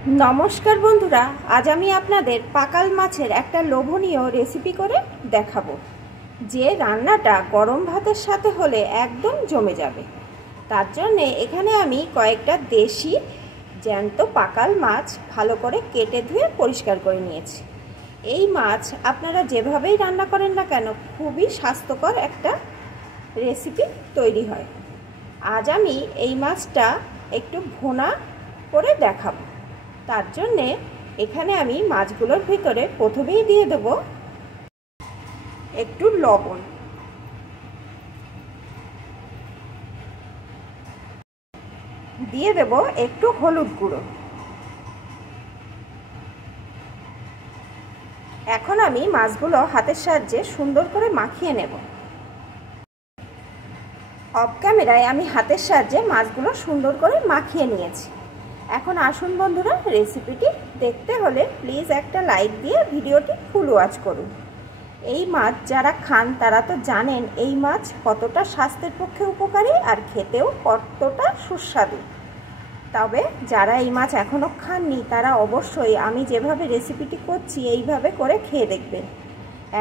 नमस्कार बंधुरा आज आमी आपनादेर पाकाल माछेर एकटा लोभनीय रेसिपि करे देखाबो जे रान्नाटा गरम भातेर साथे होले एकदम जमे जाबे। तार जन्य एखाने आमी कयेकटा देशी ज्यान्त पाकाल माछ भालो करे केटे धुए परिष्कार करे नियेछि। एई माछ आपनारा जेभावेई रान्ना करेन ना केन खूबई स्वास्थ्यकर एकटा रेसिपि तैरी हय। आज आमी एई माछटा एकटु भुना करे देखाबो। तार जन्य एखाने आमी माछगुलोर भितरे प्रथमेई दिए देब एकटु लवण, दिए देब एकटु हलुद गुঁড়ো। এখন আমি মাছগুলো হাতের সাহায্যে সুন্দর করে মাখিয়ে নেব। অফ ক্যামেরায় আমি হাতের সাহায্যে মাছগুলো সুন্দর করে মাখিয়ে নিয়েছি। এখন আসুন বন্ধুরা, রেসিপিটি দেখতে হলে প্লিজ একটা লাইক দিয়ে ভিডিওটি ফুল ওয়াচ করুন। এই মাছ যারা খান তারা তো জানেন এই মাছ কতটা স্বাস্থ্যের পক্ষে উপকারী আর খেতেও কতটা সুস্বাদু। তবে যারা এই মাছ এখনো খাননি তারা অবশ্যই আমি যেভাবে রেসিপিটি করছি এইভাবে করে খেয়ে দেখবেন।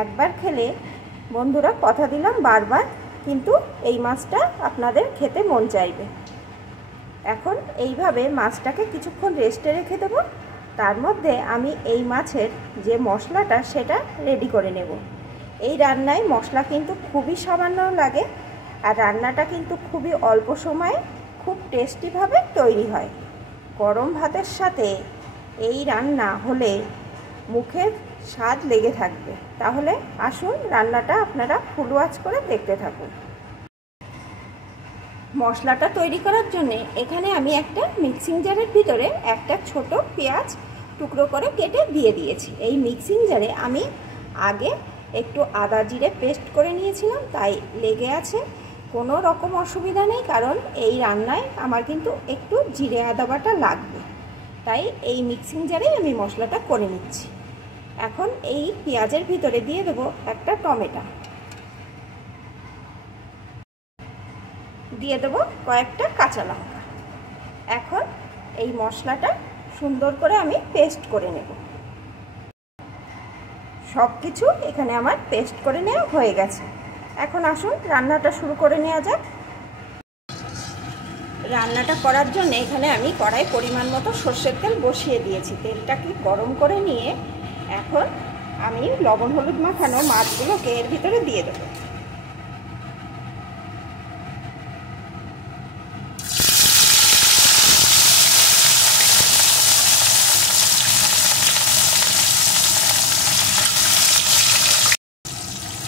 একবার খেলে বন্ধুরা কথা দিলাম বারবার কিন্তু এই মাছটা আপনাদের খেতে মন চাইবে। এখন এইভাবে মাছটাকে কিছুক্ষণ রেস্টে রেখে দেব। তার মধ্যে আমি এই মাছের যে মশলাটা সেটা রেডি করে নেব। এই রান্নায় মশলা কিন্তু খুবই সামান্য লাগে আর রান্নাটা কিন্তু খুবই অল্প সময়ে খুব টেস্টিভাবে তৈরি হয়। গরম ভাতের সাথে এই রান্না হলে মুখের স্বাদ লেগে থাকবে। তাহলে আসুন রান্নাটা আপনারা ফুল ওয়াচ করে দেখতে থাকুন। মশলাটা তৈরি করার জন্য এখানে আমি একটা মিক্সিং জারের ভিতরে একটা ছোট পেঁয়াজ টুকরো করে কেটে দিয়ে দিয়েছি। এই মিক্সিং জারে আমি আগে একটু আদা জিরে পেস্ট করে নিয়েছিলাম, তাই লেগে আছে। কোনো রকম অসুবিধা নেই, কারণ এই রান্নায় আমার কিন্তু একটু জিরে আদা বাটা লাগবে, তাই এই মিক্সিং জারেই আমি মশলাটা করে নিচ্ছি। এখন এই পেঁয়াজের ভিতরে দিয়ে দেবো একটা টমেটো, দিয়ে দেবো কয়েকটা কাঁচা লঙ্কা। এখন এই মশলাটা সুন্দর করে আমি পেস্ট করে নেব। সব কিছু এখানে আমার পেস্ট করে নেওয়া হয়ে গেছে। এখন আসুন রান্নাটা শুরু করে নেওয়া যাক। রান্নাটা করার জন্য এখানে আমি কড়াই পরিমাণ মতো সর্ষের তেল বসিয়ে দিয়েছি। তেলটাকে গরম করে নিয়ে এখন আমি লবণ হলুদ মাখানো মাছগুলোকে এর ভিতরে দিয়ে দেবো।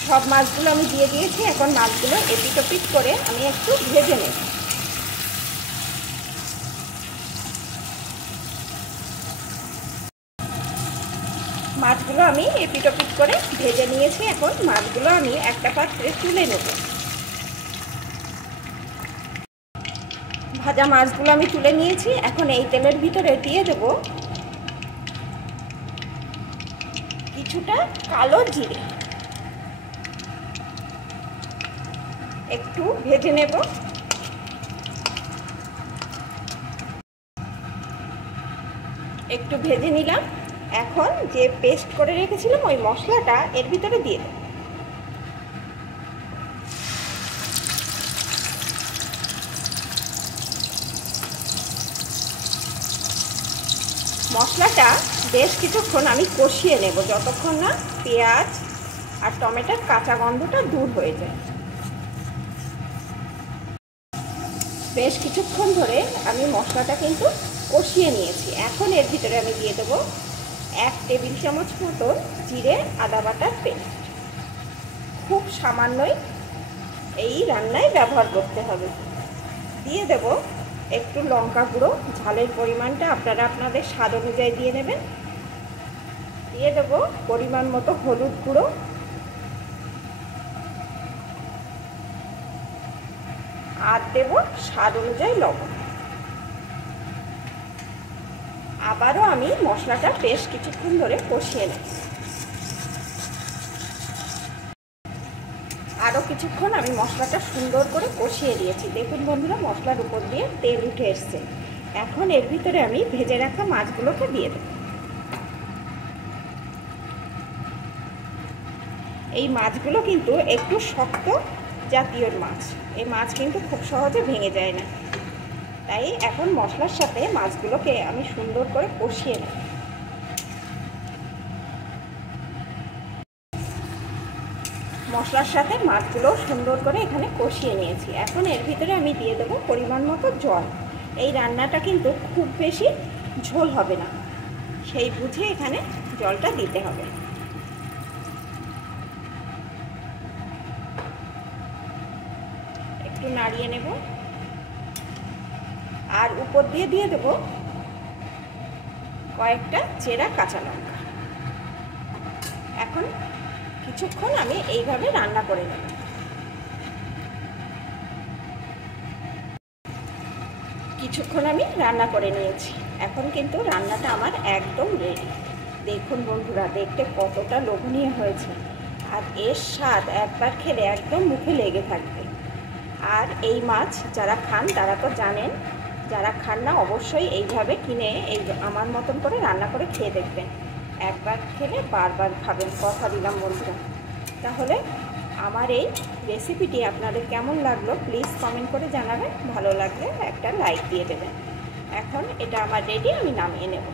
সব মাছগুলো আমি দিয়ে দিয়েছি। এখন মাছগুলো এপিট ওপিট করে আমি একটু ভেজে নেব। মাছগুলো আমি এপিট ওপিট করে ভেজে নিয়েছি। এখন মাছগুলো আমি একটা পাত্রে তুলে নেব। ভাজা মাছগুলো আমি তুলে নিয়েছি। এখন এই তেলের ভিতরে দিয়ে দেব কিছুটা কালো জিরে, একটু ভেজে নেব। একটু ভেজে নিলাম। এখন যে পেস্ট করে রেখেছিলাম ওই মশলাটা এর ভিতরে দিয়ে দেব। মশলাটা বেশ কিছুক্ষণ আমি কষিয়ে নেব, যতক্ষণ না পেঁয়াজ আর টমেটোর কাঁচা গন্ধটা দূর হয়ে যায়। বেশ কিছুক্ষণ ধরে আমি মশলাটা কিন্তু কষিয়ে নিয়েছি। এখন এর ভিতরে আমি দিয়ে দেবো 1 টেবিল চামচ মতো জিরে আদা বাটার পেস্ট। খুব সামান্যই এই রান্নায় ব্যবহার করতে হবে। দিয়ে দেব একটু লঙ্কা গুঁড়ো, ঝালের পরিমাণটা আপনারা আপনাদের স্বাদ অনুযায়ী দিয়ে নেবেন। দিয়ে দেব পরিমাণ মতো হলুদ গুঁড়ো, আর দেব স্বাদ অনুযায়ী লবণ। আবারও আমি মশলাটা বেশ কিছুক্ষণ ধরে কষিয়ে নেব। আরও কিছুক্ষণ আমি মশলাটা সুন্দর করে কষিয়ে দিয়েছি। দেখুন বন্ধুরা, মশলার উপর দিয়ে তেল উঠে এসছে। এখন এর ভিতরে আমি ভেজে রাখা মাছগুলোকে দিয়ে দেব। এই মাছগুলো কিন্তু একটু শক্ত জাতীয় মাছ, এই মাছ কিন্তু খুব সহজে ভেঙে যায় না, তাই এখন মশলার সাথে মাছগুলোকে আমি সুন্দর করে কষিয়ে নেব। মশলার সাথে মাছগুলো সুন্দর করে এখানে কষিয়ে নিয়েছি। এখন এর ভিতরে আমি দিয়ে দেবো পরিমাণ মতো জল। এই রান্নাটা কিন্তু খুব বেশি ঝোল হবে না, সেই বুঝে এখানে জলটা দিতে হবে। একটু নাড়িয়ে নেব, আর উপর দিয়ে দিয়ে দেব কয়েকটা চেরা কাঁচা লঙ্কা। এখন কিছুক্ষণ আমি এইভাবে রান্না করে নেব। কিছুক্ষণ আমি রান্না করে নিয়েছি, এখন কিন্তু রান্নাটা আমার একদম রেডি। দেখুন বন্ধুরা, দেখতে কতটা লোভনীয় হয়েছে, আর এর স্বাদ একবার খেলে একদম মুখে লেগে থাকবে। আর এই মাছ যারা খান তারা তো জানেন, যারা খান না অবশ্যই এইভাবে কিনে আমার মতন করে রান্না করে খেয়ে দেখবেন। একবার খেলে বারবার খাবেন, কথা দিলাম বন্ধুরা। তাহলে আমার এই রেসিপিটি আপনাদের কেমন লাগলো প্লিজ কমেন্ট করে জানাবেন, ভালো লাগলে একটা লাইক দিয়ে দেবেন। এখন এটা আমার রেডি, আমি নামিয়ে নেব।